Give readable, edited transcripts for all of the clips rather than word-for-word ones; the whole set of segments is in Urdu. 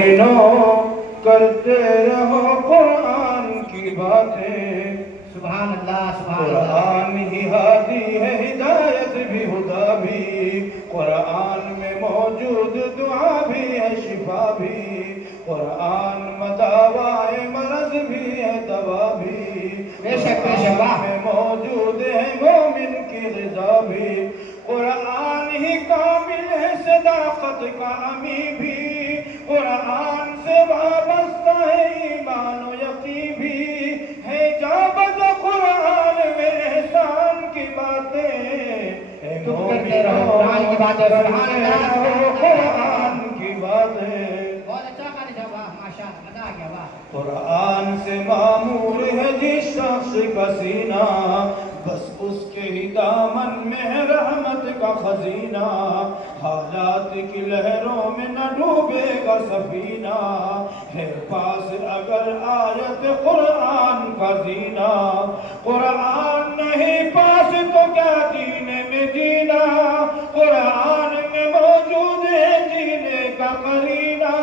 مومنوں کرتے رہو قرآن کی باتیں، سبحان اللہ سبحان اللہ۔ قرآن ہی ہادی ہے، ہدایت بھی ہدا بھی، قرآن میں موجود دعا بھی ہے شفا بھی، قرآن مداوائے مرض بھی ہے دوا بھی، بے شک بے شک۔ قرآن میں موجود ہے مومن کی رضا بھی، قرآن ہی کامل ہے صداقت کا امی بھی، قرآن سے وابستہ ہے ایمان و یقین بھی، ہے جا بجا قرآن میں احسان کی باتیں، اے تم کرتے رہو قرآن کی باتیں، سبحان اللہ قرآن کی باتیں۔ بہت اچھا قاری صاحب، واہ ماشاء اللہ، مزہ آ گیا واہ۔ قرآن سے معمور ہے جس شخص کا سینہ، بس اس کے ہی دامن میں ہے رحمت کا خزینہ، حالات کی لہروں میں نہ ڈوبے گا سفینہ، ہے پاس اگر آیت قرآن کا زینہ، قرآن نہیں پاس تو کیا جینے میں جینا، قرآن میں موجود ہے جینے کا قرینہ،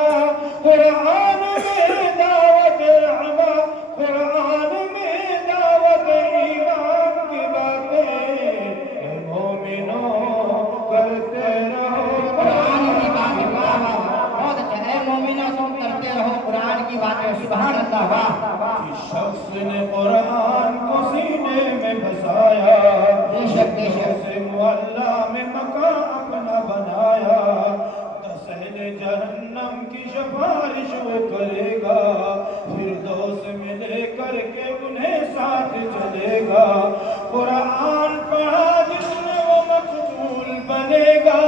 قرآن میں دعوت رحمت، قرآن میں دعوت ایمان کی باتیں، اے مومنوں کرتے رہو قرآن کی باتیں، واہ واہ بہت اچھا۔ اے مومنوں تم کرتے رہو قرآن کی باتیں، سبحان اللہ واہ۔ جس شخص نے قرآن کو سینے میں بسایا، بے شک بے شک۔ اسے معلا میں مکان اپنا بنایا، اہل جہنم کی سفارش وہ کرے گا، فردوس میں لے کر کے انہیں ساتھ چلے گا، قرآن پڑھا جس نے وہ مقبول بنے گا،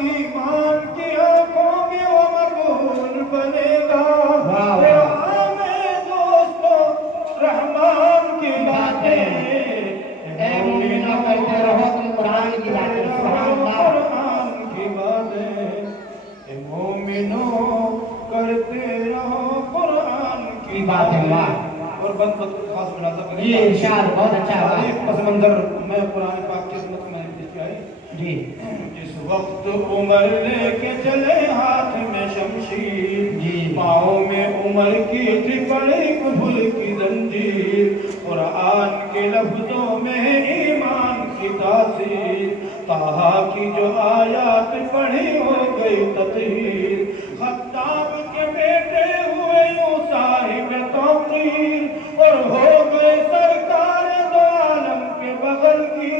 ایمان کی آنکھوں میں وہ مقبول بنے گا، قرآن ہے دوستو رحمان کی باتیں، اے مومنوں کرتے رہو تم قرآن کی باتیں، سبحان اللہ۔ قرآن کی باتیں، اے مومنوں کرتے رہو قرآن کی باتیں، واہ۔ اور بند کو خاص ملازم کریں یہ ارشاد بہت اچھا ہے، ایک پس منظر میں قرآن پاک کی عظمت میں پیش کیا ہے جی۔ جس وقت عمر لے کے چلے ہاتھ میں شمشیر، جی۔ پاؤں میں عمر کی تھی پڑی کفر کی زنجیر، قرآن کے لفظوں میں ایمان کی تاثیر، طٰہٰ کی جو آیات پڑھی ہو گئی تطہیر، خطاب کے بیٹے ہوئے یوں صاحب توقیر، اور ہو گئے سرکار دو عالم کے بغل کی،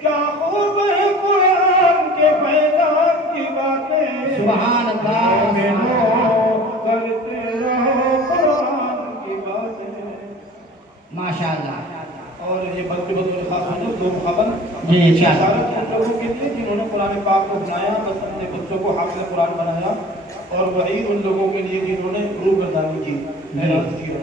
کیا خوب ہے قرآن کے فیضان کی باتیں، سبحان اللہ مومنوں کرتے رہو قرآن کی باتیں۔ ماشاء اللہ۔ اور یہ بلکہ بطور خاص موجود دو مخابن جی ارشاد۔ اشارت ان لوگوں کے لیے جنہوں نے قرآن پاک کو بنایا، بس اپنے بچوں کو حافظ قرآن بنایا، اور وعید ان لوگوں کے لیے جنہوں نے روگردانی کی، اعراض کیا۔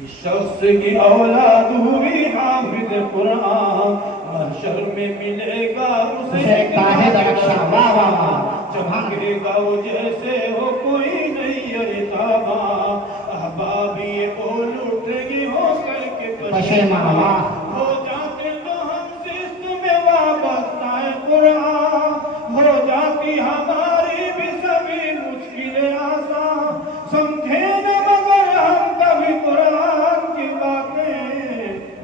اس شخص کی اولاد ہوئی حافظ قرآن، محشر میں ملے گا اسے قاہد رکشا، واہ واہ واہ۔ چمکے گا وہ جیسے ہو کوئی نئی ارتابا، احباب یہ بول اٹھے گی ہو کر کے پشیمان، واہ۔ ہو جاتے جو ہم زست میں وابستہ ہے قرآن، ہو جاتی ہماری بھی سبھی مشکلیں آسان، سمجھے نہ مگر ہم کبھی قرآن کی باتیں،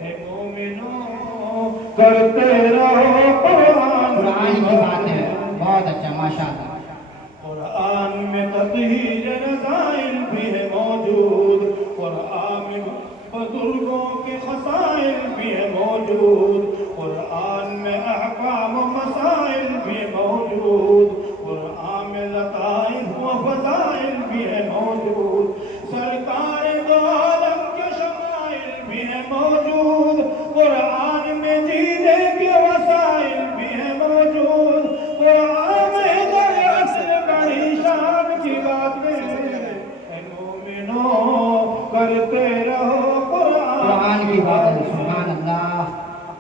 اے مومنوں کرتے رہو قرآن قرآن کی باتیں، بہت اچھا ماشاء اللہ۔ قرآن میں تطہیر رضائل بھی ہے موجود، قرآن میں بزرگوں کے خصائل بھی ہے موجود، قرآن میں احکام و مسائل بھی ہے موجود، قرآن میں لطائف و فضائل بھی ہے موجود، سرکار دو عالم کے شمائل بھی ہے موجود، قرآن میں جینے کے وسائل بھی ہے موجود، قرآن میں در اصل بڑی شان کی باتیں، اے مومنوں کرتے رہو قرآن کی باتیں، سبحان اللہ۔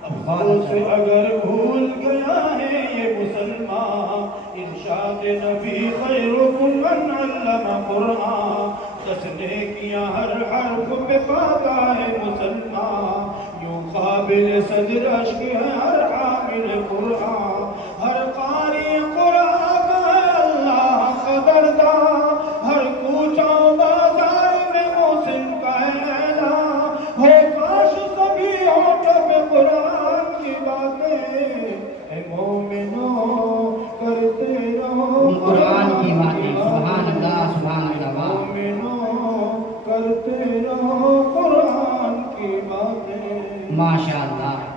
افسوس اگر بھول گیا ہے یہ مسلمان، ارشاد نبی خیرکم من علم قرآن، دس نیکیاں ہر حرف پہ پاتا ہے مسلمان، یوں قابل صدر اشک ہے ہر حامل قرآن، ہر قاری قرآن کا ہے اللہ خبردار، ماشاء اللہ.